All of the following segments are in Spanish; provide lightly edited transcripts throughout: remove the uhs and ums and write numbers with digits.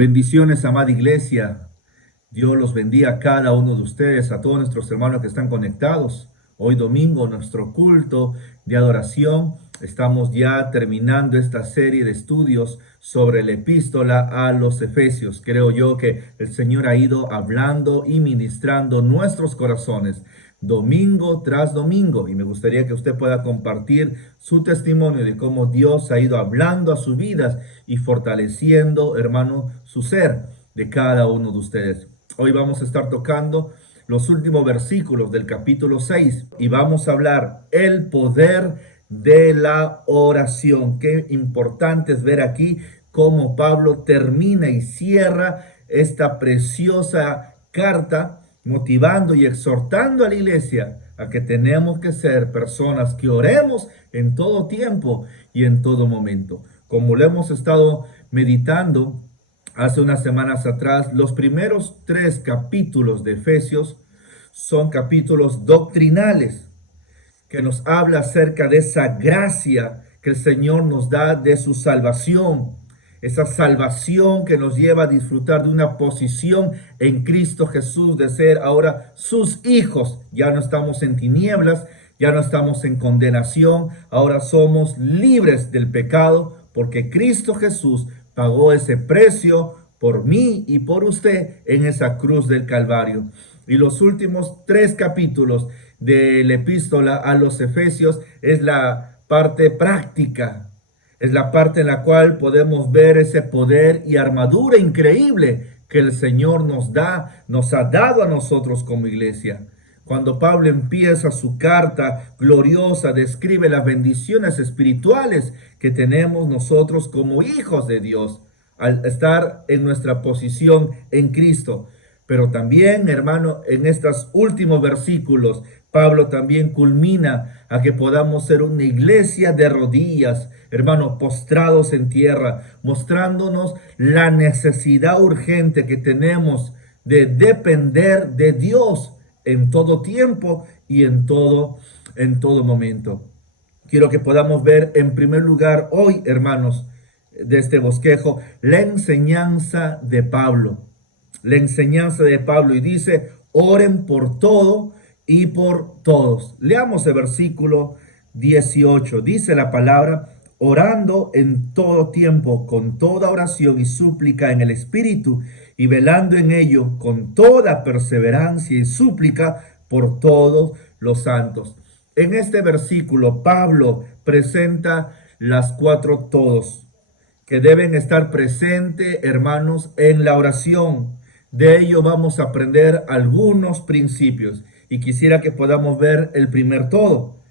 Bendiciones, amada iglesia. Dios los bendiga a cada uno de ustedes, a todos nuestros hermanos que están conectados. Hoy domingo, nuestro culto de adoración. Estamos ya terminando esta serie de estudios sobre la epístola a los Efesios. Creo yo que el Señor ha ido hablando y ministrando nuestros corazones domingo tras domingo. Y me gustaría que usted pueda compartir su testimonio de cómo Dios ha ido hablando a sus vidas y fortaleciendo, hermano, su ser de cada uno de ustedes. Hoy vamos a estar tocando los últimos versículos del capítulo 6 y vamos a hablar el poder de la oración. Qué importante es ver aquí cómo Pablo termina y cierra esta preciosa carta, motivando y exhortando a la iglesia a que tenemos que ser personas que oremos en todo tiempo y en todo momento. Como lo hemos estado meditando hace unas semanas atrás, los primeros 3 capítulos de Efesios son capítulos doctrinales que nos habla acerca de esa gracia que el Señor nos da de su salvación. Esa salvación que nos lleva a disfrutar de una posición en Cristo Jesús, de ser ahora sus hijos. Ya no estamos en tinieblas, ya no estamos en condenación, ahora somos libres del pecado, porque Cristo Jesús pagó ese precio por mí y por usted en esa cruz del Calvario. Y los últimos 3 capítulos de la epístola a los Efesios es la parte práctica. Es la parte en la cual podemos ver ese poder y armadura increíble que el Señor nos ha dado a nosotros como iglesia. Cuando Pablo empieza su carta gloriosa, describe las bendiciones espirituales que tenemos nosotros como hijos de Dios al estar en nuestra posición en Cristo. Pero también, hermano, en estos últimos versículos, Pablo también culmina a que podamos ser una iglesia de rodillas, hermano, postrados en tierra, mostrándonos la necesidad urgente que tenemos de depender de Dios en todo tiempo y en todo momento. Quiero que podamos ver en primer lugar hoy, hermanos, de este bosquejo, la enseñanza de Pablo. La enseñanza de Pablo, y dice: oren por todo y por todos. Leamos el versículo 18. Dice la palabra: orando en todo tiempo, con toda oración y súplica en el Espíritu, y velando en ello con toda perseverancia y súplica por todos los santos. En este versículo, Pablo presenta las 4 todos que deben estar presentes, hermanos, en la oración. De ello vamos a aprender algunos principios y quisiera que podamos ver el primer todo.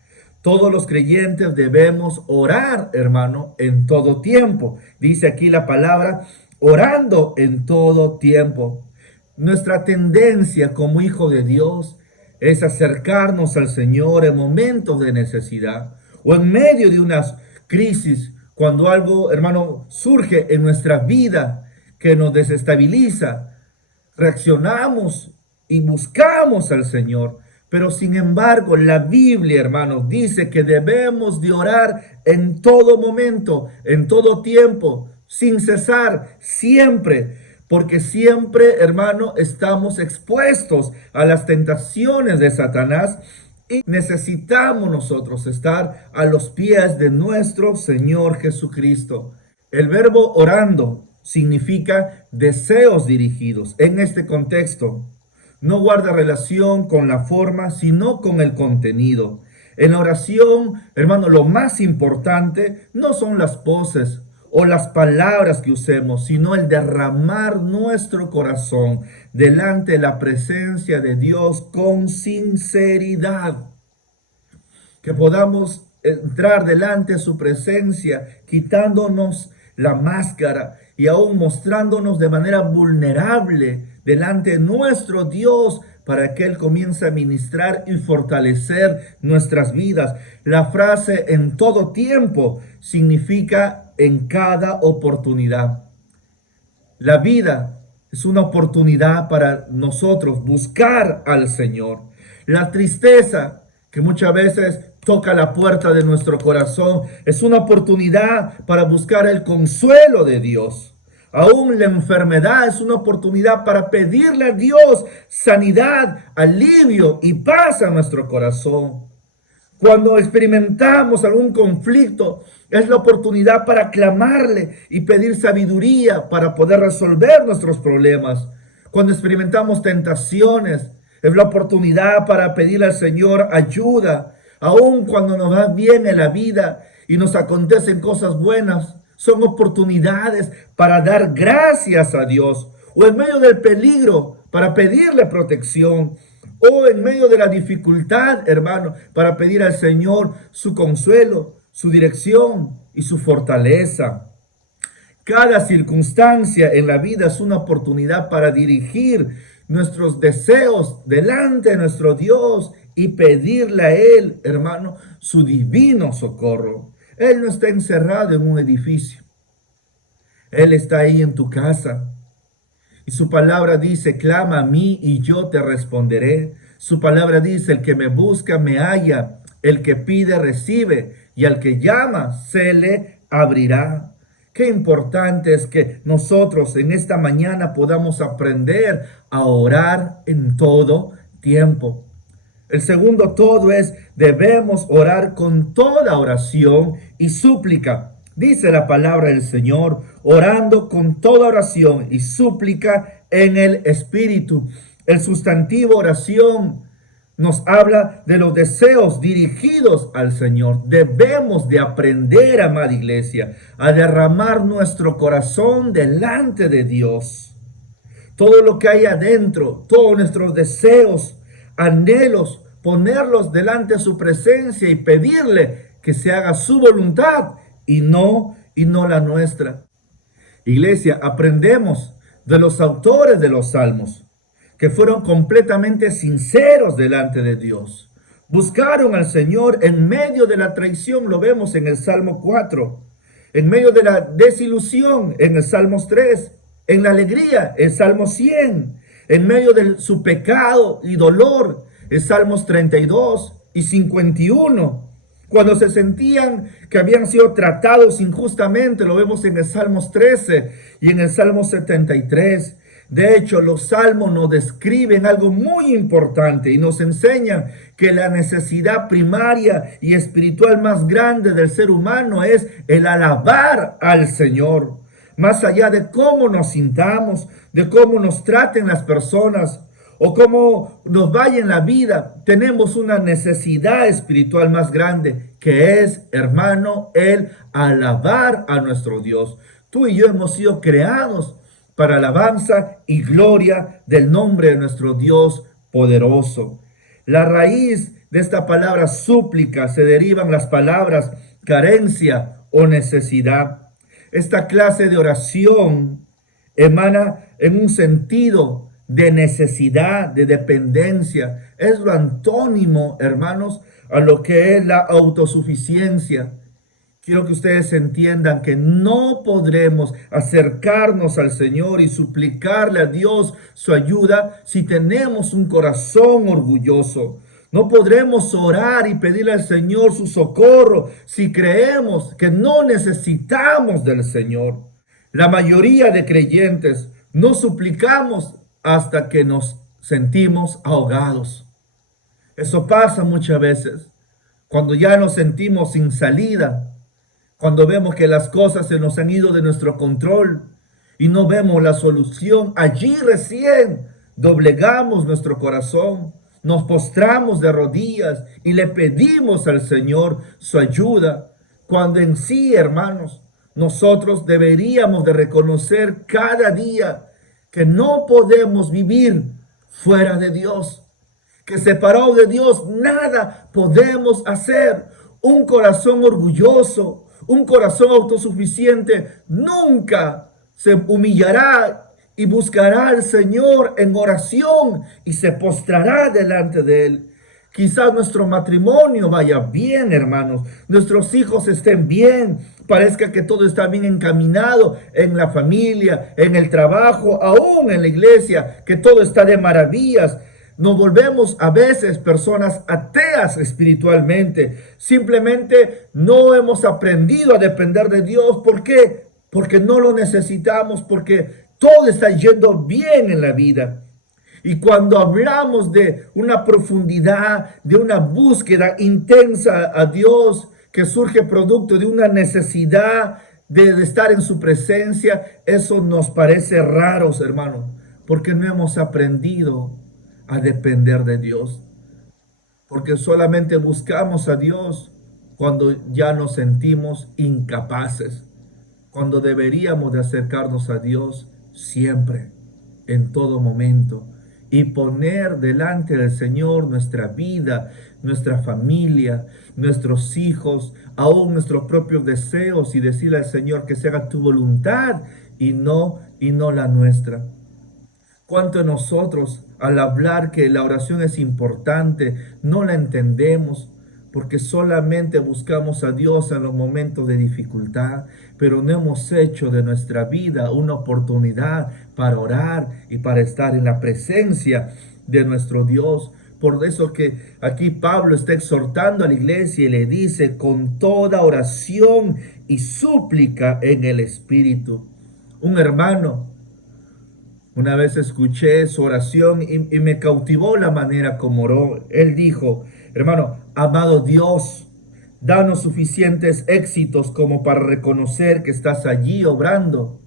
Todos los creyentes debemos orar, hermano, en todo tiempo. Dice aquí la palabra, orando en todo tiempo. Nuestra tendencia como hijo de Dios es acercarnos al Señor en momentos de necesidad o en medio de una crisis, cuando algo, hermano, surge en nuestra vida que nos desestabiliza. Reaccionamos y buscamos al Señor. Pero sin embargo, la Biblia, hermanos, dice que debemos de orar en todo momento, en todo tiempo, sin cesar, siempre. Porque siempre, hermano, estamos expuestos a las tentaciones de Satanás y necesitamos nosotros estar a los pies de nuestro Señor Jesucristo. El verbo orando significa deseos dirigidos. En este contexto, no guarda relación con la forma, sino con el contenido. En la oración, hermano, lo más importante no son las poses o las palabras que usemos, sino el derramar nuestro corazón delante de la presencia de Dios con sinceridad. Que podamos entrar delante de su presencia, quitándonos la máscara y aún mostrándonos de manera vulnerable delante de nuestro Dios, para que Él comience a ministrar y fortalecer nuestras vidas. La frase en todo tiempo significa en cada oportunidad. La vida es una oportunidad para nosotros buscar al Señor. La tristeza que muchas veces toca la puerta de nuestro corazón es una oportunidad para buscar el consuelo de Dios. Aún la enfermedad es una oportunidad para pedirle a Dios sanidad, alivio y paz a nuestro corazón. Cuando experimentamos algún conflicto, es la oportunidad para clamarle y pedir sabiduría para poder resolver nuestros problemas. Cuando experimentamos tentaciones, es la oportunidad para pedirle al Señor ayuda. Aun cuando nos va bien en la vida y nos acontecen cosas buenas, son oportunidades para dar gracias a Dios. O en medio del peligro, para pedirle protección. O en medio de la dificultad, hermano, para pedir al Señor su consuelo, su dirección y su fortaleza. Cada circunstancia en la vida es una oportunidad para dirigir nuestros deseos delante de nuestro Dios y pedirle a Él, hermano, su divino socorro. Él no está encerrado en un edificio. Él está ahí en tu casa. Y su palabra dice, clama a mí y yo te responderé. Su palabra dice, el que me busca me halla, el que pide recibe, y al que llama se le abrirá. Qué importante es que nosotros en esta mañana podamos aprender a orar en todo tiempo. El segundo todo es, debemos orar con toda oración y súplica. Dice la palabra del Señor, orando con toda oración y súplica en el Espíritu. El sustantivo oración nos habla de los deseos dirigidos al Señor. Debemos de aprender, amada iglesia, a derramar nuestro corazón delante de Dios. Todo lo que hay adentro, todos nuestros deseos, anhelos, ponerlos delante de su presencia y pedirle que se haga su voluntad y no la nuestra. Iglesia, aprendemos de los autores de los salmos, que fueron completamente sinceros delante de Dios. Buscaron al Señor en medio de la traición, lo vemos en el Salmo 4, en medio de la desilusión, en el Salmos 3, en la alegría, el Salmo 100, en medio de su pecado y dolor, el Salmos 32 y 51. Cuando se sentían que habían sido tratados injustamente, lo vemos en el Salmos 13 y en el Salmo 73. De hecho, los salmos nos describen algo muy importante y nos enseñan que la necesidad primaria y espiritual más grande del ser humano es el alabar al Señor. Más allá de cómo nos sintamos, de cómo nos traten las personas, o cómo nos vaya en la vida, tenemos una necesidad espiritual más grande, que es, hermano, el alabar a nuestro Dios. Tú y yo hemos sido creados para alabanza y gloria del nombre de nuestro Dios poderoso. La raíz de esta palabra súplica se derivan las palabras carencia o necesidad. Esta clase de oración emana en un sentido de necesidad, de dependencia. Es lo antónimo, hermanos, a lo que es la autosuficiencia. Quiero que ustedes entiendan que no podremos acercarnos al Señor y suplicarle a Dios su ayuda si tenemos un corazón orgulloso. No podremos orar y pedirle al Señor su socorro si creemos que no necesitamos del Señor. La mayoría de creyentes no suplicamos hasta que nos sentimos ahogados. Eso pasa muchas veces, cuando ya nos sentimos sin salida, cuando vemos que las cosas se nos han ido de nuestro control y no vemos la solución. Allí recién doblegamos nuestro corazón, nos postramos de rodillas y le pedimos al Señor su ayuda, cuando en sí, hermanos, nosotros deberíamos de reconocer cada día que no podemos vivir fuera de Dios, que separado de Dios nada podemos hacer. Un corazón orgulloso, un corazón autosuficiente nunca se humillará y buscará al Señor en oración y se postrará delante de Él. Quizás nuestro matrimonio vaya bien, hermanos, nuestros hijos estén bien, parezca que todo está bien encaminado en la familia, en el trabajo, aún en la iglesia, que todo está de maravillas. Nos volvemos a veces personas ateas espiritualmente. Simplemente no hemos aprendido a depender de Dios. ¿Por qué? porque no lo necesitamos, porque todo está yendo bien en la vida. Y cuando hablamos de una profundidad, de una búsqueda intensa a Dios, que surge producto de una necesidad de estar en su presencia, eso nos parece raro, hermanos, porque no hemos aprendido a depender de Dios, porque solamente buscamos a Dios cuando ya nos sentimos incapaces, cuando deberíamos de acercarnos a Dios siempre, en todo momento, y poner delante del Señor nuestra vida, nuestra familia, nuestros hijos, aún nuestros propios deseos, y decirle al Señor que se haga tu voluntad y no la nuestra. ¿Cuánto de nosotros, al hablar que la oración es importante, no la entendemos? Porque solamente buscamos a Dios en los momentos de dificultad, pero no hemos hecho de nuestra vida una oportunidad para orar y para estar en la presencia de nuestro Dios. Por eso que aquí Pablo está exhortando a la iglesia y le dice, con toda oración y súplica en el Espíritu. Un hermano, una vez escuché su oración y me cautivó la manera como oró. Él dijo, hermano, amado Dios, danos suficientes éxitos como para reconocer que estás allí obrando,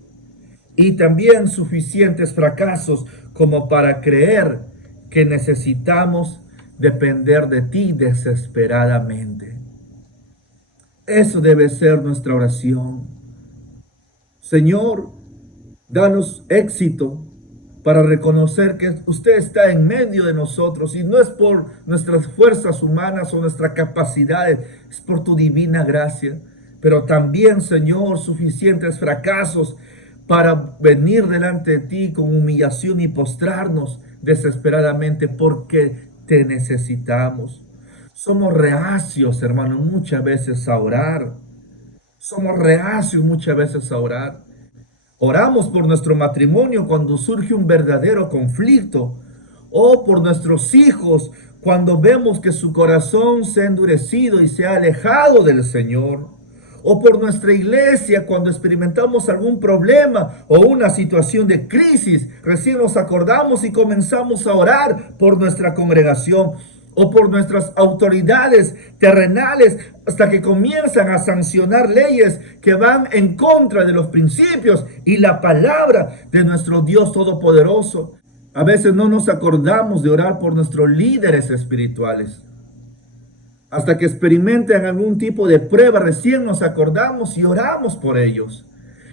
y también suficientes fracasos como para creer que necesitamos depender de ti desesperadamente. Eso debe ser nuestra oración. Señor, danos éxito para reconocer que usted está en medio de nosotros, y no es por nuestras fuerzas humanas o nuestras capacidades, es por tu divina gracia. Pero también, Señor, suficientes fracasos para venir delante de ti con humillación y postrarnos desesperadamente porque te necesitamos. Somos reacios, hermano, muchas veces a orar. Somos reacios muchas veces a orar. Oramos por nuestro matrimonio cuando surge un verdadero conflicto, o por nuestros hijos cuando vemos que su corazón se ha endurecido y se ha alejado del Señor, o por nuestra iglesia cuando experimentamos algún problema o una situación de crisis. Recién nos acordamos y comenzamos a orar por nuestra congregación o por nuestras autoridades terrenales, hasta que comienzan a sancionar leyes que van en contra de los principios y la palabra de nuestro Dios Todopoderoso. A veces no nos acordamos de orar por nuestros líderes espirituales. Hasta que experimenten algún tipo de prueba, recién nos acordamos y oramos por ellos.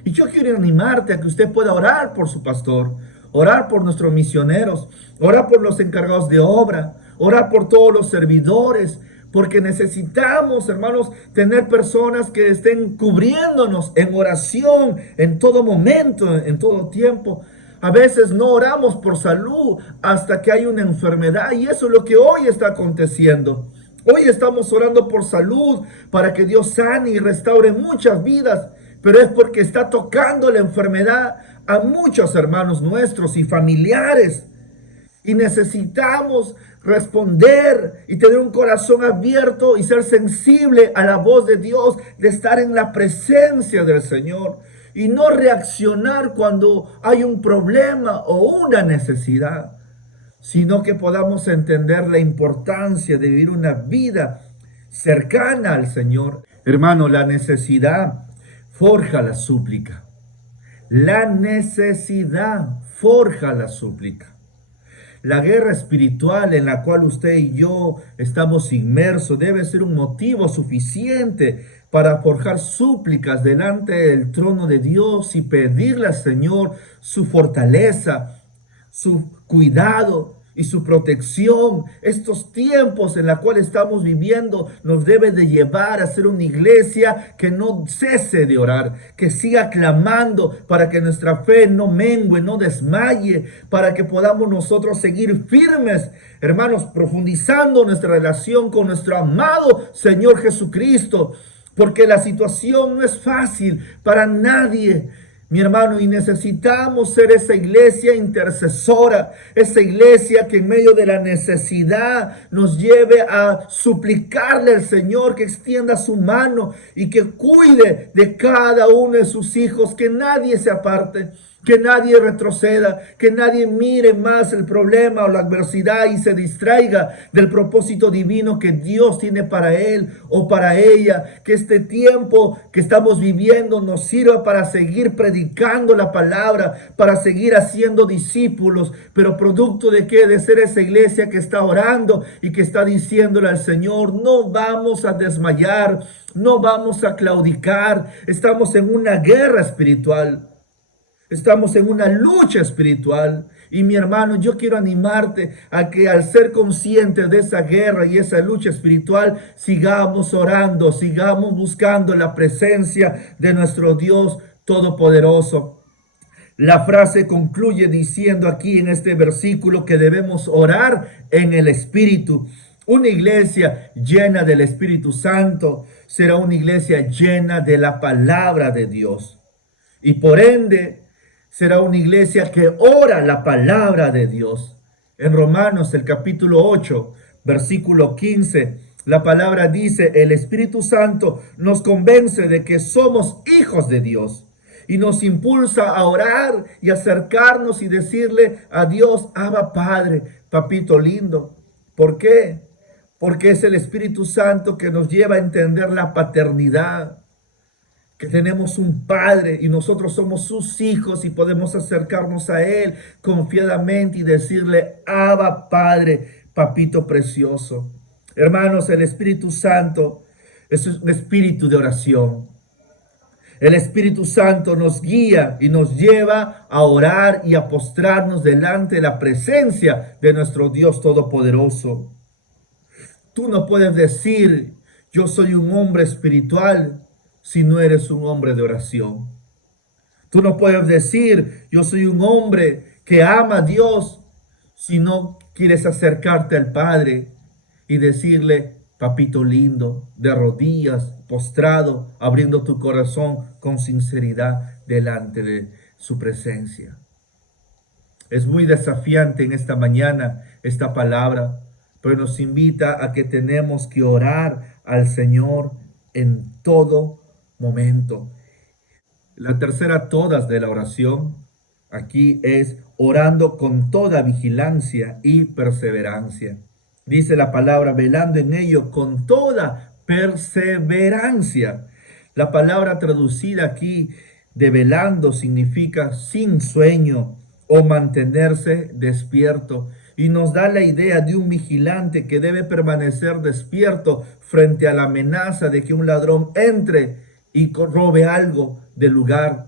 Y yo quiero animarte a que usted pueda orar por su pastor, orar por nuestros misioneros, orar por los encargados de obra, orar por todos los servidores, porque necesitamos, hermanos, tener personas que estén cubriéndonos en oración en todo momento, en todo tiempo. A veces no oramos por salud hasta que hay una enfermedad, y eso es lo que hoy está aconteciendo. Hoy estamos orando por salud para que Dios sane y restaure muchas vidas, pero es porque está tocando la enfermedad a muchos hermanos nuestros y familiares. Y necesitamos responder y tener un corazón abierto y ser sensible a la voz de Dios, de estar en la presencia del Señor y no reaccionar cuando hay un problema o una necesidad, sino que podamos entender la importancia de vivir una vida cercana al Señor. Hermano, la necesidad forja la súplica. La necesidad forja la súplica. La guerra espiritual en la cual usted y yo estamos inmersos debe ser un motivo suficiente para forjar súplicas delante del trono de Dios y pedirle al Señor su fortaleza, su cuidado y su protección. Estos tiempos en los cuales estamos viviendo nos deben de llevar a ser una iglesia que no cese de orar, que siga clamando para que nuestra fe no mengue, no desmaye, para que podamos nosotros seguir firmes, hermanos, profundizando nuestra relación con nuestro amado Señor Jesucristo, porque la situación no es fácil para nadie. mi hermano, y necesitamos ser esa iglesia intercesora, esa iglesia que en medio de la necesidad nos lleve a suplicarle al Señor que extienda su mano y que cuide de cada uno de sus hijos, que nadie se aparte, que nadie retroceda, que nadie mire más el problema o la adversidad y se distraiga del propósito divino que Dios tiene para él o para ella. Que este tiempo que estamos viviendo nos sirva para seguir predicando la palabra, para seguir haciendo discípulos, pero producto de qué? De ser esa iglesia que está orando y que está diciéndole al Señor: no vamos a desmayar, no vamos a claudicar. Estamos en una guerra espiritual. Estamos en una lucha espiritual. Y mi hermano, yo quiero animarte a que al ser consciente de esa guerra y esa lucha espiritual, sigamos orando, sigamos buscando la presencia de nuestro Dios Todopoderoso. La frase concluye diciendo aquí en este versículo que debemos orar en el Espíritu. Una iglesia llena del Espíritu Santo será una iglesia llena de la palabra de Dios. Y por ende, será una iglesia que ora la palabra de Dios. En Romanos, el capítulo 8, versículo 15, la palabra dice: el Espíritu Santo nos convence de que somos hijos de Dios y nos impulsa a orar y acercarnos y decirle a Dios: Abba Padre, papito lindo. ¿Por qué? Porque es el Espíritu Santo que nos lleva a entender la paternidad, que tenemos un Padre y nosotros somos sus hijos y podemos acercarnos a Él confiadamente y decirle: Abba Padre, papito precioso. Hermanos, el Espíritu Santo es un espíritu de oración. El Espíritu Santo nos guía y nos lleva a orar y a postrarnos delante de la presencia de nuestro Dios Todopoderoso. Tú no puedes decir: yo soy un hombre espiritual, si no eres un hombre de oración. Tú no puedes decir: yo soy un hombre que ama a Dios, si no quieres acercarte al Padre y decirle: papito lindo, de rodillas, postrado, abriendo tu corazón con sinceridad delante de su presencia. Es muy desafiante en esta mañana esta palabra, pero nos invita a que tenemos que orar al Señor en todo momento. La tercera todas de la oración aquí es orando con toda vigilancia y perseverancia. Dice la palabra: velando en ello con toda perseverancia. La palabra traducida aquí de velando significa sin sueño o mantenerse despierto. Y nos da la idea de un vigilante que debe permanecer despierto frente a la amenaza de que un ladrón entre y robe algo del lugar.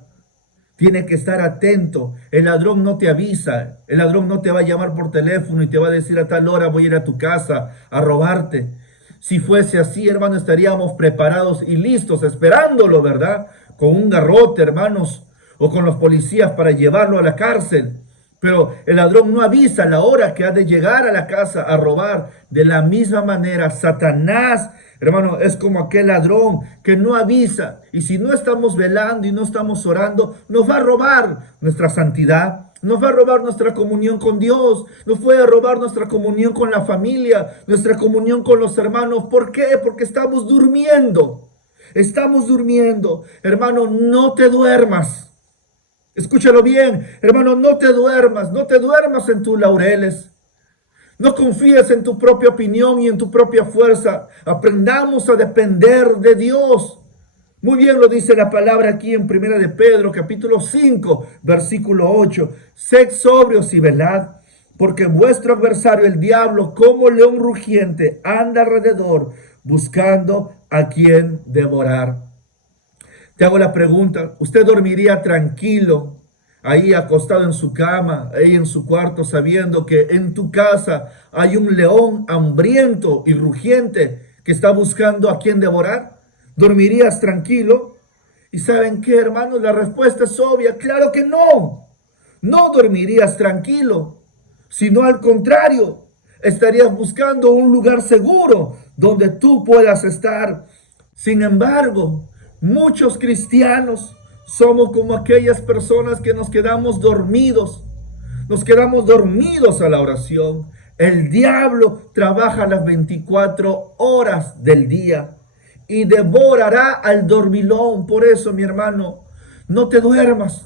Tiene que estar atento. El ladrón no te avisa. El ladrón no te va a llamar por teléfono y te va a decir: a tal hora voy a ir a tu casa a robarte. Si fuese así, hermano, estaríamos preparados y listos, esperándolo, ¿verdad? Con un garrote, hermanos, o con los policías para llevarlo a la cárcel. Pero el ladrón no avisa la hora que ha de llegar a la casa a robar. De la misma manera, Satanás, hermano, es como aquel ladrón que no avisa. Y si no estamos velando y no estamos orando, nos va a robar nuestra santidad, nos va a robar nuestra comunión con Dios, nos puede robar nuestra comunión con la familia, nuestra comunión con los hermanos. ¿Por qué? Porque estamos durmiendo. Estamos durmiendo. Hermano, no te duermas. Escúchalo bien, hermano, no te duermas en tus laureles. No confíes en tu propia opinión y en tu propia fuerza. Aprendamos a depender de Dios. Muy bien lo dice la palabra aquí en 1 de Pedro, capítulo 5, versículo 8. Sed sobrios y velad, porque vuestro adversario, el diablo, como león rugiente, anda alrededor, buscando a quien devorar. Te hago la pregunta: ¿usted dormiría tranquilo ahí acostado en su cama, ahí en su cuarto, sabiendo que en tu casa hay un león hambriento y rugiente que está buscando a quien devorar? ¿Dormirías tranquilo? ¿Y saben qué, hermanos? La respuesta es obvia: claro que no. No dormirías tranquilo, sino al contrario, estarías buscando un lugar seguro donde tú puedas estar. Sin embargo, muchos cristianos Somos como aquellas personas que nos quedamos dormidos. Nos quedamos dormidos a la oración. El diablo trabaja las 24 horas del día y devorará al dormilón. Por eso, mi hermano, no te duermas.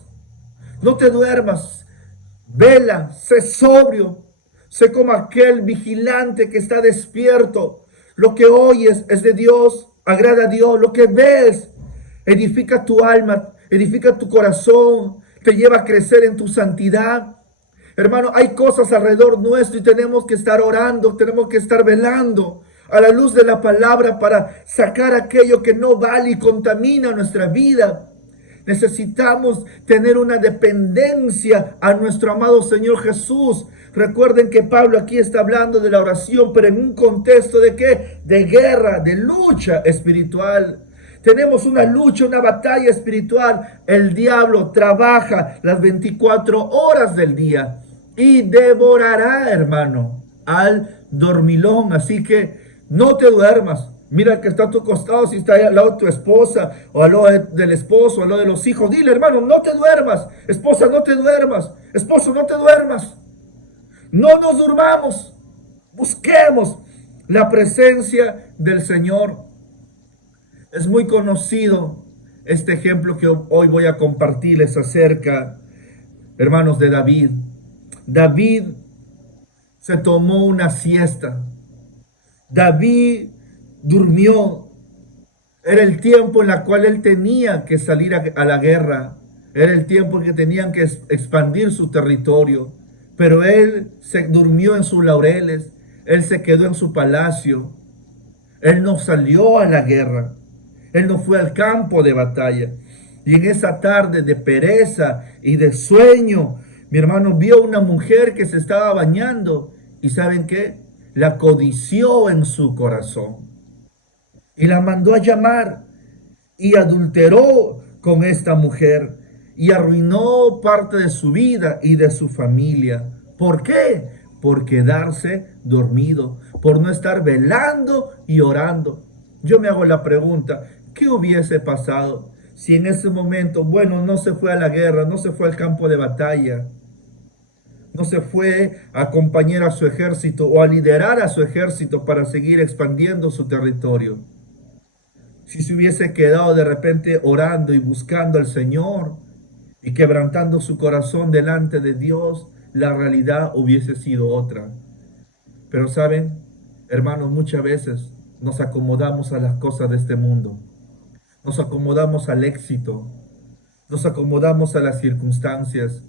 No te duermas. Vela, sé sobrio. Sé como aquel vigilante que está despierto. Lo que oyes es de Dios, agrada a Dios. Lo que ves edifica tu alma, edifica tu corazón, te lleva a crecer en tu santidad. Hermano, hay cosas alrededor nuestro y tenemos que estar orando, tenemos que estar velando a la luz de la palabra para sacar aquello que no vale y contamina nuestra vida. Necesitamos tener una dependencia a nuestro amado Señor Jesús. Recuerden que Pablo aquí está hablando de la oración, pero en un contexto de ¿qué? De guerra, de lucha espiritual. Tenemos una lucha, una batalla espiritual. El diablo trabaja las 24 horas del día y devorará, hermano, al dormilón. Así que no te duermas. Mira que está a tu costado, si está al lado de tu esposa, o al lado del esposo, al lado de los hijos. Dile, hermano, no te duermas. Esposa, no te duermas. Esposo, no te duermas. No nos durmamos. Busquemos la presencia del Señor. Es muy conocido este ejemplo que hoy voy a compartirles acerca, hermanos, de David. David se tomó una siesta. David durmió. Era el tiempo en el cual él tenía que salir a la guerra. Era el tiempo en que tenían que expandir su territorio. Pero él se durmió en sus laureles. Él se quedó en su palacio. Él no salió a la guerra. Él no fue al campo de batalla. Y en esa tarde de pereza y de sueño, mi hermano vio una mujer que se estaba bañando. ¿Y saben qué? La codició en su corazón. Y la mandó a llamar. Y adulteró con esta mujer. Y arruinó parte de su vida y de su familia. ¿Por qué? Por quedarse dormido. Por no estar velando y orando. Yo me hago la pregunta, ¿qué hubiese pasado si en ese momento, bueno, no se fue a la guerra, no se fue al campo de batalla, no se fue a acompañar a su ejército o a liderar a su ejército para seguir expandiendo su territorio? Si se hubiese quedado de repente orando y buscando al Señor y quebrantando su corazón delante de Dios, la realidad hubiese sido otra. Pero saben, hermanos, muchas veces nos acomodamos a las cosas de este mundo. Nos acomodamos al éxito. Nos acomodamos a las circunstancias.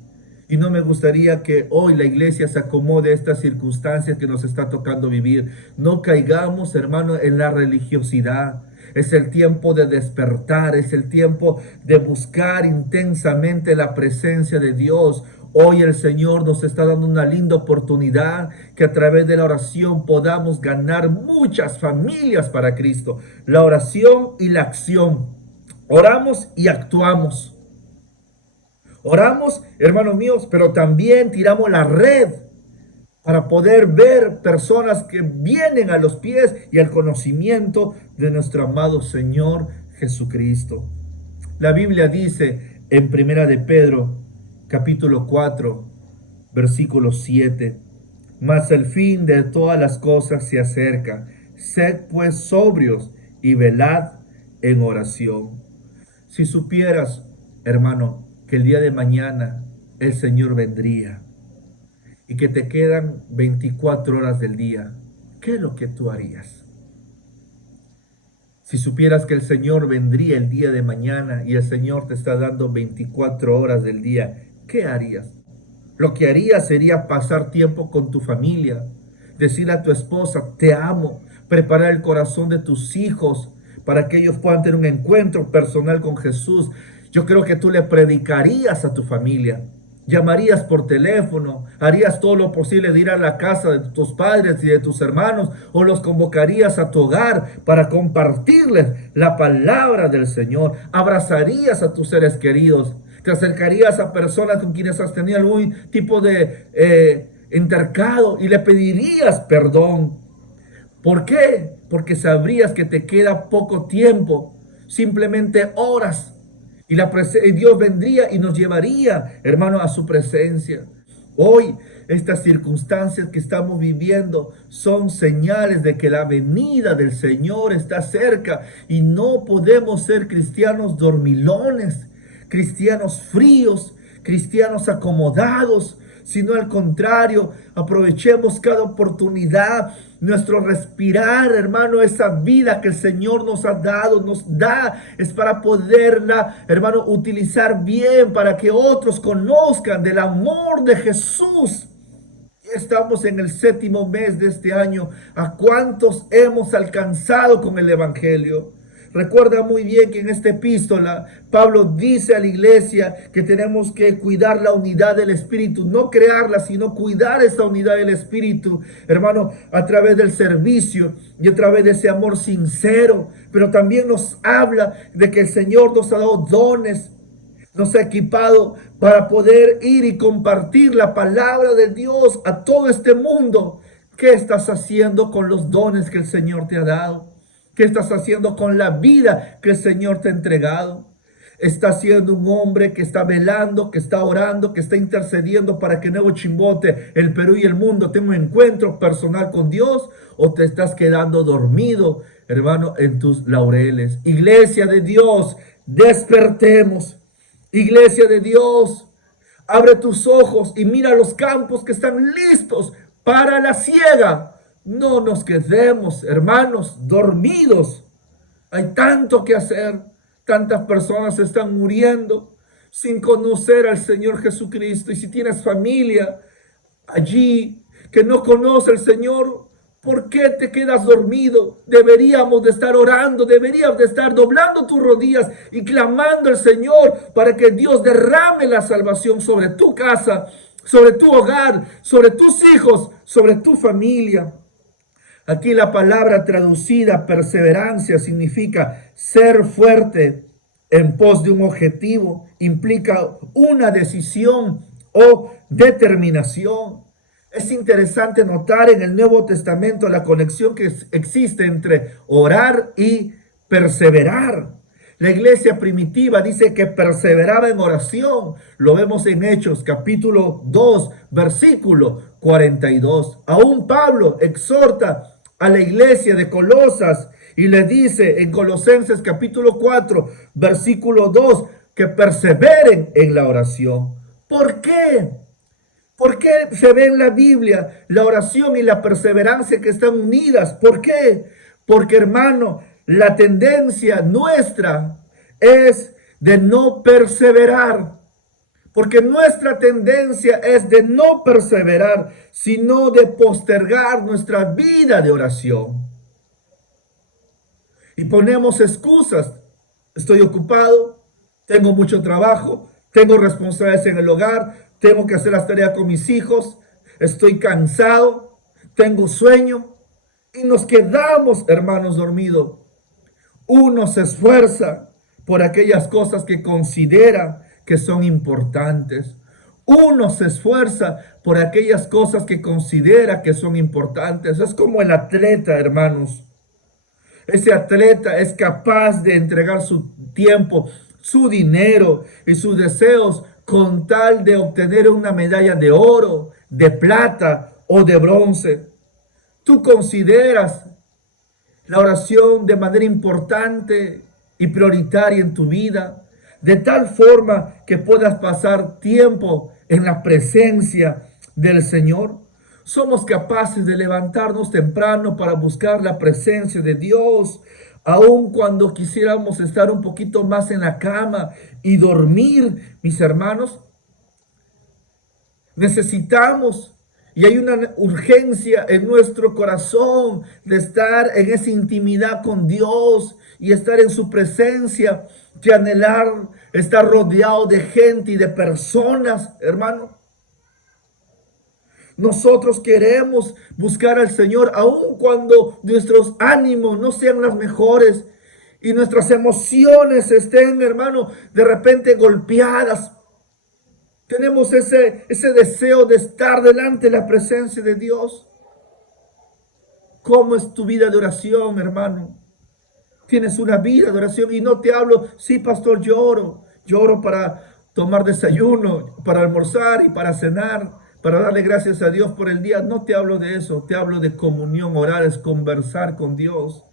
Y no me gustaría que hoy la iglesia se acomode a estas circunstancias que nos está tocando vivir. No caigamos, hermano, en la religiosidad. Es el tiempo de despertar, es el tiempo de buscar intensamente la presencia de Dios. Hoy el Señor nos está dando una linda oportunidad que a través de la oración podamos ganar muchas familias para Cristo. La oración y la acción. Oramos y actuamos. Oramos, hermanos míos, pero también tiramos la red para poder ver personas que vienen a los pies y al conocimiento de nuestro amado Señor Jesucristo. La Biblia dice en Primera de Pedro, capítulo 4, versículo 7, mas el fin de todas las cosas se acerca. Sed pues sobrios y velad en oración. Si supieras, hermano, que el día de mañana el Señor vendría y que te quedan 24 horas del día, ¿qué es lo que tú harías? Si supieras que el Señor vendría el día de mañana y el Señor te está dando 24 horas del día, ¿qué harías? Lo que harías sería pasar tiempo con tu familia, decirle a tu esposa, te amo, preparar el corazón de tus hijos para que ellos puedan tener un encuentro personal con Jesús. Yo creo que tú le predicarías a tu familia, llamarías por teléfono, harías todo lo posible de ir a la casa de tus padres y de tus hermanos, o los convocarías a tu hogar para compartirles la palabra del Señor, abrazarías a tus seres queridos, te acercarías a personas con quienes has tenido algún tipo de intercambio y le pedirías perdón. ¿Por qué? Porque sabrías que te queda poco tiempo, simplemente horas. Y Dios vendría y nos llevaría, hermano, a su presencia. Hoy, estas circunstancias que estamos viviendo son señales de que la venida del Señor está cerca y no podemos ser cristianos dormilones, cristianos fríos, cristianos acomodados, sino al contrario, aprovechemos cada oportunidad, nuestro respirar, hermano, esa vida que el Señor nos ha dado, nos da, es para poderla, hermano, utilizar bien, para que otros conozcan del amor de Jesús. Estamos en el 7º mes de este año. ¿A cuántos hemos alcanzado con el Evangelio? Recuerda muy bien que en esta epístola Pablo dice a la iglesia que tenemos que cuidar la unidad del Espíritu, no crearla, sino cuidar esa unidad del Espíritu, hermano, a través del servicio y a través de ese amor sincero. Pero también nos habla de que el Señor nos ha dado dones, nos ha equipado para poder ir y compartir la palabra de Dios a todo este mundo. ¿Qué estás haciendo con los dones que el Señor te ha dado? ¿Qué estás haciendo con la vida que el Señor te ha entregado? ¿Estás siendo un hombre que está velando, que está orando, que está intercediendo para que Nuevo Chimbote, el Perú y el mundo tengan un encuentro personal con Dios? ¿O te estás quedando dormido, hermano, en tus laureles? Iglesia de Dios, despertemos. Iglesia de Dios, abre tus ojos y mira los campos que están listos para la siega. No nos quedemos, hermanos, dormidos. Hay tanto que hacer. Tantas personas están muriendo sin conocer al Señor Jesucristo. Y si tienes familia allí que no conoce al Señor, ¿por qué te quedas dormido? Deberíamos de estar orando, deberíamos de estar doblando tus rodillas y clamando al Señor para que Dios derrame la salvación sobre tu casa, sobre tu hogar, sobre tus hijos, sobre tu familia. Aquí la palabra traducida perseverancia significa ser fuerte en pos de un objetivo, implica una decisión o determinación. Es interesante notar en el Nuevo Testamento la conexión que existe entre orar y perseverar. La iglesia primitiva dice que perseveraba en oración. Lo vemos en Hechos capítulo 2, versículo 42. Aún Pablo exhorta a la iglesia de Colosas y le dice en Colosenses capítulo 4, versículo 2, que perseveren en la oración. ¿Por qué? ¿Por qué se ve en la Biblia la oración y la perseverancia que están unidas? ¿Por qué? Porque, hermano, la tendencia nuestra es de no perseverar. Porque nuestra tendencia es de no perseverar, sino de postergar nuestra vida de oración. Y ponemos excusas. Estoy ocupado, tengo mucho trabajo, tengo responsabilidades en el hogar, tengo que hacer las tareas con mis hijos, estoy cansado, tengo sueño. Y nos quedamos, hermanos, dormidos. Uno se esfuerza por aquellas cosas que considera que son importantes. Uno se esfuerza por aquellas cosas que considera que son importantes. Es como el atleta, hermanos. Ese atleta es capaz de entregar su tiempo, su dinero y sus deseos con tal de obtener una medalla de oro, de plata o de bronce. ¿Tú consideras la oración de manera importante y prioritaria en tu vida, de tal forma que puedas pasar tiempo en la presencia del Señor? Somos capaces de levantarnos temprano para buscar la presencia de Dios, aun cuando quisiéramos estar un poquito más en la cama y dormir, mis hermanos. Necesitamos, y hay una urgencia en nuestro corazón de estar en esa intimidad con Dios y estar en su presencia, que anhelar estar rodeado de gente y de personas, hermano. Nosotros queremos buscar al Señor aun cuando nuestros ánimos no sean las mejores y nuestras emociones estén, hermano, de repente golpeadas. Tenemos ese deseo de estar delante de la presencia de Dios. ¿Cómo es tu vida de oración, hermano? Tienes una vida de oración y no te hablo, sí, pastor, yo oro. Yo oro para tomar desayuno, para almorzar y para cenar, para darle gracias a Dios por el día. No te hablo de eso, te hablo de comunión, orar es conversar con Dios.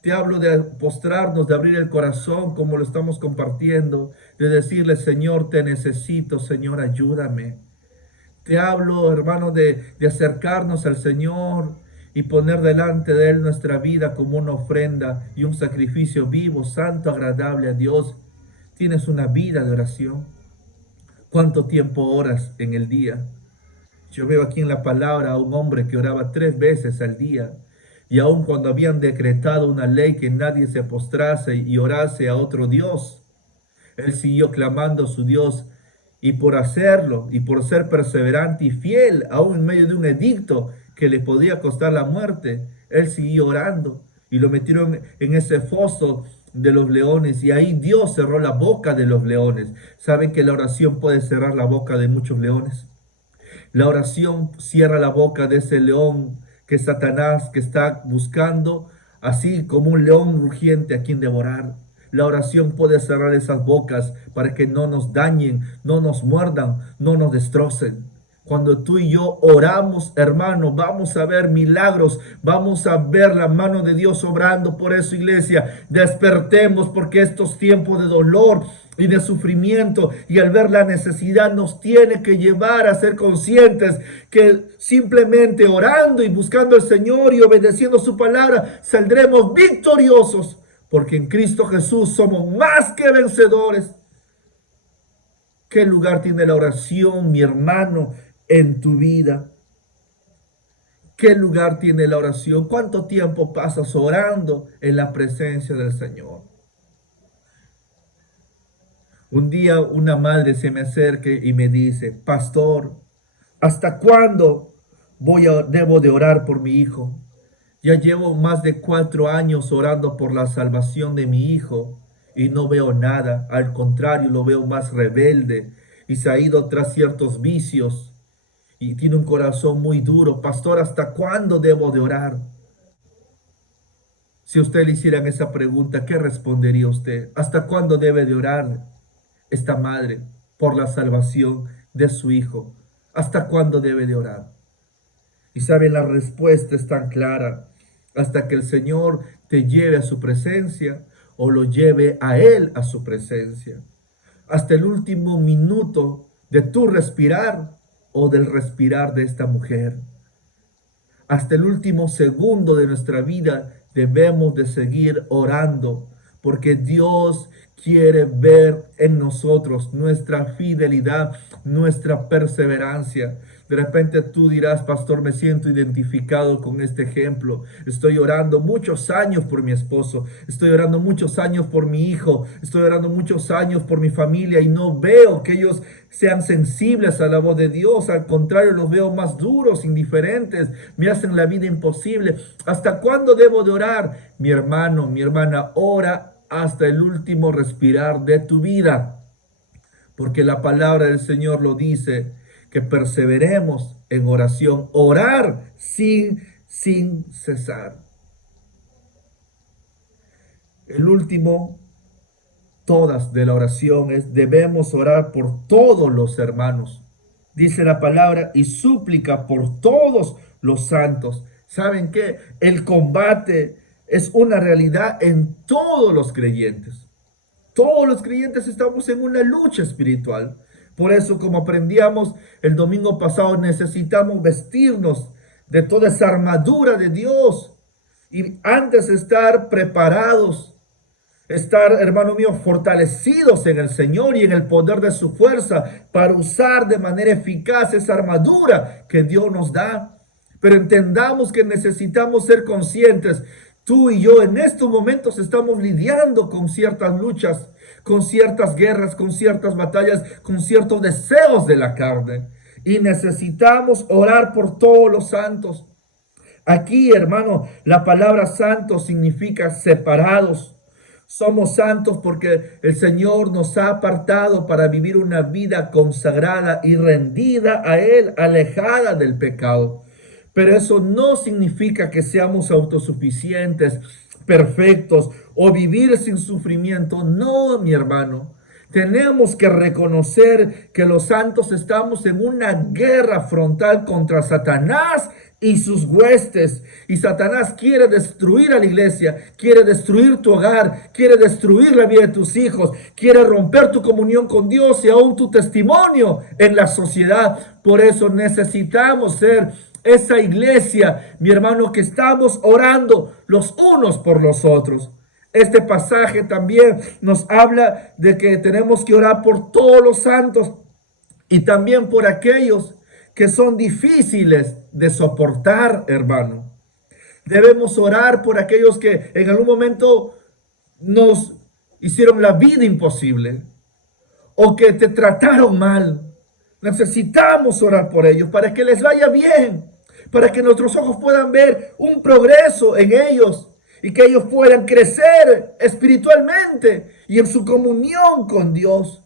Te hablo de postrarnos, de abrir el corazón como lo estamos compartiendo, de decirle, Señor, te necesito, Señor, ayúdame. Te hablo, hermano, de acercarnos al Señor y poner delante de Él nuestra vida como una ofrenda y un sacrificio vivo, santo, agradable a Dios. Tienes una vida de oración. ¿Cuánto tiempo oras en el día? Yo veo aquí en la palabra a un hombre que oraba 3 veces al día. Y aun cuando habían decretado una ley que nadie se postrase y orase a otro Dios, él siguió clamando a su Dios. Y por hacerlo, y por ser perseverante y fiel, aún en medio de un edicto que le podía costar la muerte, él siguió orando. Y lo metieron en ese foso de los leones. Y ahí Dios cerró la boca de los leones. ¿Saben que la oración puede cerrar la boca de muchos leones? La oración cierra la boca de ese león que es Satanás, que está buscando, así como un león rugiente a quien devorar. La oración puede cerrar esas bocas para que no nos dañen, no nos muerdan, no nos destrocen. Cuando tú y yo oramos, hermano, vamos a ver milagros, vamos a ver la mano de Dios obrando. Por eso, iglesia, despertemos, porque estos tiempos de dolor y de sufrimiento y al ver la necesidad nos tiene que llevar a ser conscientes que simplemente orando y buscando al Señor y obedeciendo su palabra saldremos victoriosos, porque en Cristo Jesús somos más que vencedores. ¿Qué lugar tiene la oración, mi hermano, en tu vida? ¿Qué lugar tiene la oración? ¿Cuánto tiempo pasas orando en la presencia del Señor? Un día una madre se me acerca y me dice, pastor, ¿hasta cuándo debo de orar por mi hijo? Ya llevo más de 4 años orando por la salvación de mi hijo y no veo nada. Al contrario, lo veo más rebelde y se ha ido tras ciertos vicios y tiene un corazón muy duro. Pastor, ¿hasta cuándo debo de orar? Si usted le hicieran esa pregunta, ¿qué respondería usted? ¿Hasta cuándo debe de orar esta madre por la salvación de su hijo? ¿Hasta cuándo debe de orar? Y saben, la respuesta es tan clara: hasta que el Señor te lleve a su presencia o lo lleve a Él a su presencia. Hasta el último minuto de tu respirar o del respirar de esta mujer. Hasta el último segundo de nuestra vida debemos de seguir orando, porque Dios quiere ver en nosotros nuestra fidelidad, nuestra perseverancia. De repente tú dirás, pastor, me siento identificado con este ejemplo. Estoy orando muchos años por mi esposo, estoy orando muchos años por mi hijo, estoy orando muchos años por mi familia y no veo que ellos sean sensibles a la voz de Dios. Al contrario, los veo más duros, indiferentes, me hacen la vida imposible. ¿Hasta cuándo debo de orar? Mi hermano, mi hermana, ora hasta el último respirar de tu vida, porque la palabra del Señor lo dice, que perseveremos en oración, orar sin cesar. El último, todas de la oración es, debemos orar por todos los hermanos. Dice la palabra, y súplica por todos los santos. ¿Saben qué? El combate es una realidad en todos los creyentes. Todos los creyentes estamos en una lucha espiritual. Por eso, como aprendíamos el domingo pasado, necesitamos vestirnos de toda esa armadura de Dios. Y antes de estar preparados, estar, hermano mío, fortalecidos en el Señor y en el poder de su fuerza para usar de manera eficaz esa armadura que Dios nos da. Pero entendamos que necesitamos ser conscientes. Tú y yo en estos momentos estamos lidiando con ciertas luchas, con ciertas guerras, con ciertas batallas, con ciertos deseos de la carne. Y necesitamos orar por todos los santos. Aquí, hermano, la palabra santo significa separados. Somos santos porque el Señor nos ha apartado para vivir una vida consagrada y rendida a Él, alejada del pecado. Pero eso no significa que seamos autosuficientes, perfectos o vivir sin sufrimiento. No, mi hermano. Tenemos que reconocer que los santos estamos en una guerra frontal contra Satanás y sus huestes. Y Satanás quiere destruir a la iglesia, quiere destruir tu hogar, quiere destruir la vida de tus hijos, quiere romper tu comunión con Dios y aún tu testimonio en la sociedad. Por eso necesitamos ser esa iglesia, mi hermano, que estamos orando los unos por los otros. Este pasaje también nos habla de que tenemos que orar por todos los santos y también por aquellos que son difíciles de soportar, hermano. Debemos orar por aquellos que en algún momento nos hicieron la vida imposible o que te trataron mal. Necesitamos orar por ellos para que les vaya bien, para que nuestros ojos puedan ver un progreso en ellos y que ellos puedan crecer espiritualmente y en su comunión con Dios.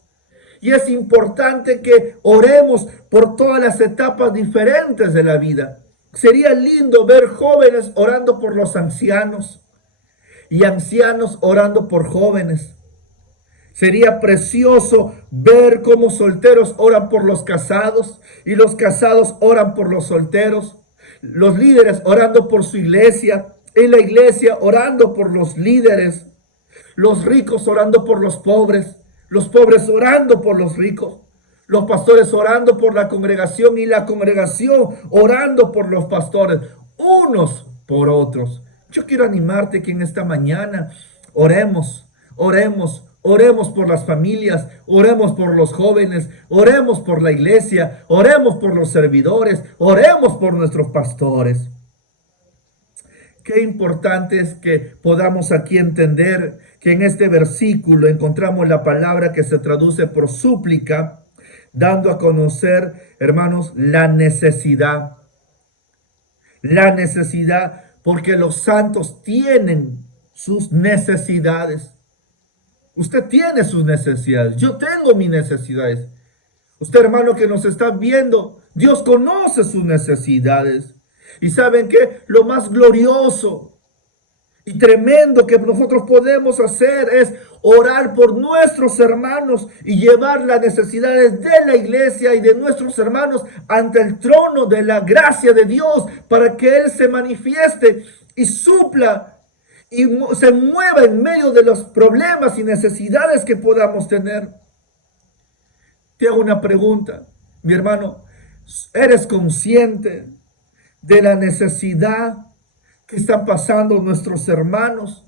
Y es importante que oremos por todas las etapas diferentes de la vida. Sería lindo ver jóvenes orando por los ancianos y ancianos orando por jóvenes. Sería precioso ver cómo solteros oran por los casados y los casados oran por los solteros. Los líderes orando por su iglesia, en la iglesia orando por los líderes, los ricos orando por los pobres orando por los ricos, los pastores orando por la congregación y la congregación orando por los pastores, unos por otros. Yo quiero animarte que en esta mañana oremos por las familias, oremos por los jóvenes, oremos por la iglesia, oremos por los servidores, oremos por nuestros pastores. Qué importante es que podamos aquí entender que en este versículo encontramos la palabra que se traduce por súplica, dando a conocer, hermanos, la necesidad. La necesidad, porque los santos tienen sus necesidades. Usted tiene sus necesidades. Yo tengo mis necesidades. Usted, hermano, que nos está viendo, Dios conoce sus necesidades. Y ¿saben qué? Lo más glorioso y tremendo que nosotros podemos hacer es orar por nuestros hermanos y llevar las necesidades de la iglesia y de nuestros hermanos ante el trono de la gracia de Dios para que Él se manifieste y supla y se mueva en medio de los problemas y necesidades que podamos tener. Te hago una pregunta, mi hermano. ¿Eres consciente de la necesidad que están pasando nuestros hermanos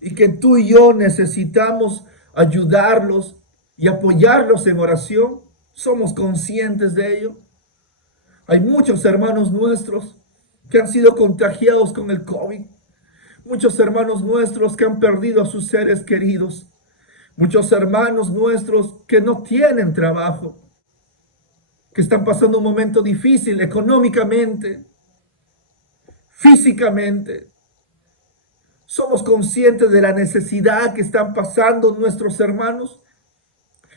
y que tú y yo necesitamos ayudarlos y apoyarlos en oración? ¿Somos conscientes de ello? Hay muchos hermanos nuestros que han sido contagiados con el COVID. Muchos hermanos nuestros que han perdido a sus seres queridos. Muchos hermanos nuestros que no tienen trabajo, que están pasando un momento difícil económicamente, físicamente. Somos conscientes de la necesidad que están pasando nuestros hermanos.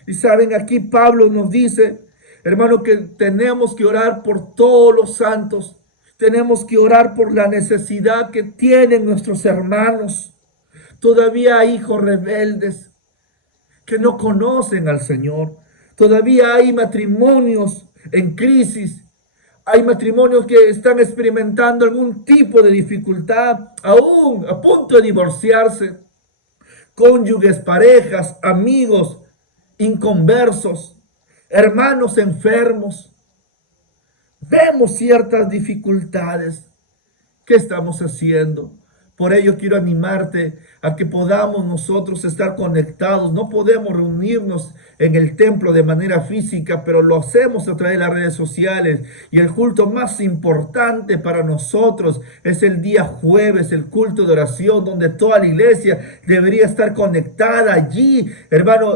Y saben, aquí Pablo nos dice, hermano, que tenemos que orar por todos los santos. Tenemos que orar por la necesidad que tienen nuestros hermanos. Todavía hay hijos rebeldes que no conocen al Señor. Todavía hay matrimonios en crisis. Hay matrimonios que están experimentando algún tipo de dificultad, aún a punto de divorciarse. Cónyuges, parejas, amigos, inconversos, hermanos enfermos. Vemos ciertas dificultades. ¿Qué estamos haciendo? Por ello quiero animarte a que podamos nosotros estar conectados. No podemos reunirnos en el templo de manera física, pero lo hacemos a través de las redes sociales. Y el culto más importante para nosotros es el día jueves, el culto de oración, donde toda la iglesia debería estar conectada allí, hermano,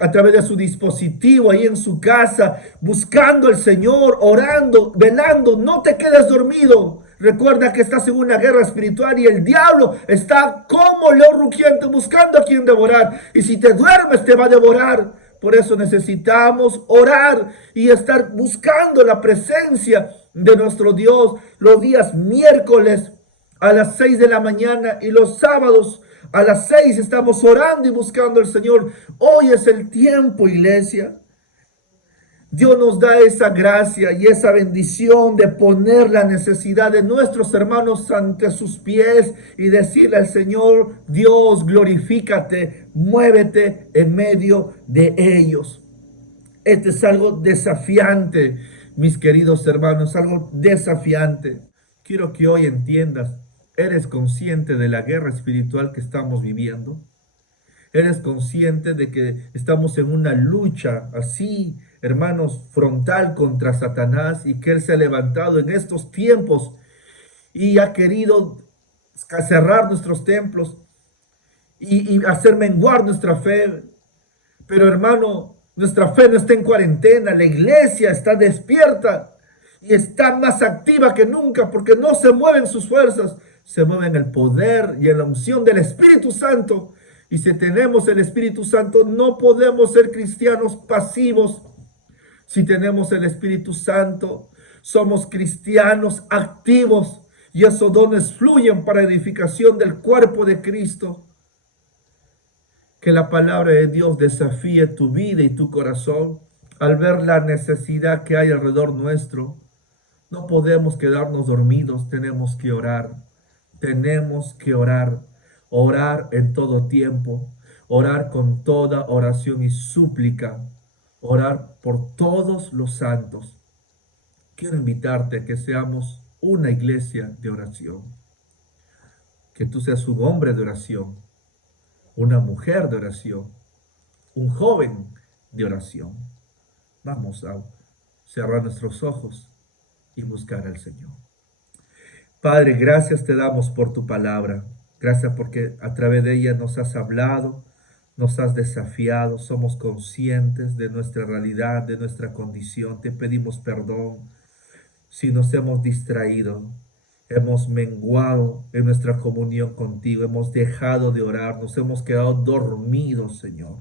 a través de su dispositivo, ahí en su casa, buscando al Señor, orando, velando. No te quedes dormido. Recuerda que estás en una guerra espiritual y el diablo está como león rugiente buscando a quien devorar. Y si te duermes te va a devorar. Por eso necesitamos orar y estar buscando la presencia de nuestro Dios los días miércoles a las 6 de la mañana y los sábados A las 6 estamos orando y buscando al Señor. Hoy es el tiempo, iglesia. Dios nos da esa gracia y esa bendición de poner la necesidad de nuestros hermanos ante sus pies y decirle al Señor: Dios, glorifícate, muévete en medio de ellos. Este es algo desafiante, mis queridos hermanos, algo desafiante. Quiero que hoy entiendas: ¿eres consciente de la guerra espiritual que estamos viviendo? ¿Eres consciente de que estamos en una lucha así, hermanos, frontal contra Satanás, y que él se ha levantado en estos tiempos y ha querido cerrar nuestros templos y hacer menguar nuestra fe? Pero, hermano, nuestra fe no está en cuarentena. La iglesia está despierta y está más activa que nunca, porque no se mueven sus fuerzas, se mueven el poder y en la unción del Espíritu Santo. Y si tenemos el Espíritu Santo, no podemos ser cristianos pasivos. Si tenemos el Espíritu Santo, somos cristianos activos, y esos dones fluyen para edificación del cuerpo de Cristo. Que la palabra de Dios desafíe tu vida y tu corazón al ver la necesidad que hay alrededor nuestro. No podemos quedarnos dormidos, tenemos que orar. Tenemos que orar. Orar en todo tiempo, orar con toda oración y súplica, orar por todos los santos. Quiero invitarte a que seamos una iglesia de oración, que tú seas un hombre de oración, una mujer de oración, un joven de oración. Vamos a cerrar nuestros ojos y buscar al Señor. Padre, gracias te damos por tu palabra. Gracias porque a través de ella nos has hablado, nos has desafiado, somos conscientes de nuestra realidad, de nuestra condición. Te pedimos perdón si nos hemos distraído, hemos menguado en nuestra comunión contigo, hemos dejado de orar, nos hemos quedado dormidos, Señor.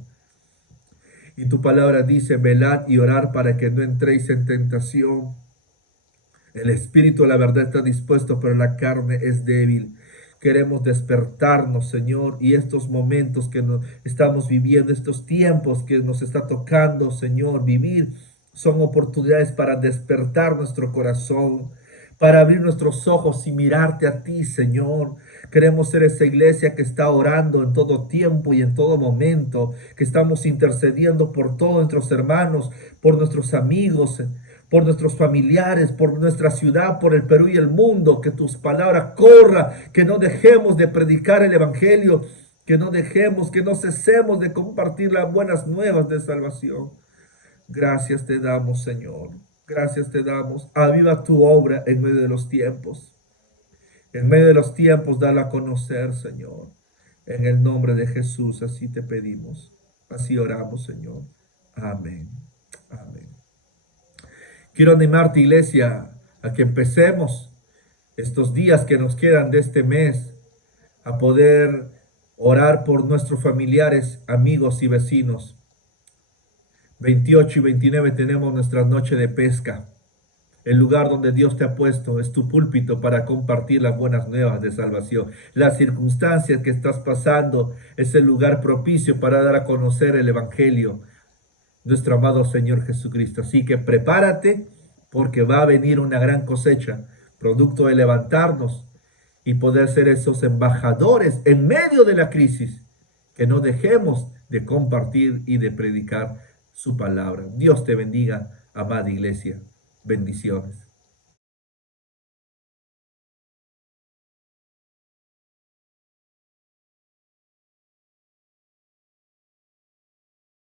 Y tu palabra dice: velad y orar para que no entréis en tentación. El espíritu, la verdad, está dispuesto, pero la carne es débil. Queremos despertarnos, Señor, y estos momentos que estamos viviendo, estos tiempos que nos está tocando, Señor, vivir, son oportunidades para despertar nuestro corazón, para abrir nuestros ojos y mirarte a ti, Señor. Queremos ser esa iglesia que está orando en todo tiempo y en todo momento, que estamos intercediendo por todos nuestros hermanos, por nuestros amigos, por nuestros familiares, por nuestra ciudad, por el Perú y el mundo. Que tus palabras corran, que no dejemos de predicar el evangelio, que no dejemos, que no cesemos de compartir las buenas nuevas de salvación. Gracias te damos, Señor. Gracias te damos. Aviva tu obra en medio de los tiempos. En medio de los tiempos, dala a conocer, Señor. En el nombre de Jesús, así te pedimos. Así oramos, Señor. Amén. Amén. Quiero animarte, iglesia, a que empecemos estos días que nos quedan de este mes a poder orar por nuestros familiares, amigos y vecinos. 28 y 29 tenemos nuestra noche de pesca. El lugar donde Dios te ha puesto es tu púlpito para compartir las buenas nuevas de salvación. Las circunstancias que estás pasando es el lugar propicio para dar a conocer el evangelio, nuestro amado Señor Jesucristo. Así que prepárate, porque va a venir una gran cosecha, producto de levantarnos y poder ser esos embajadores en medio de la crisis, que no dejemos de compartir y de predicar su palabra. Dios te bendiga, amada iglesia. Bendiciones.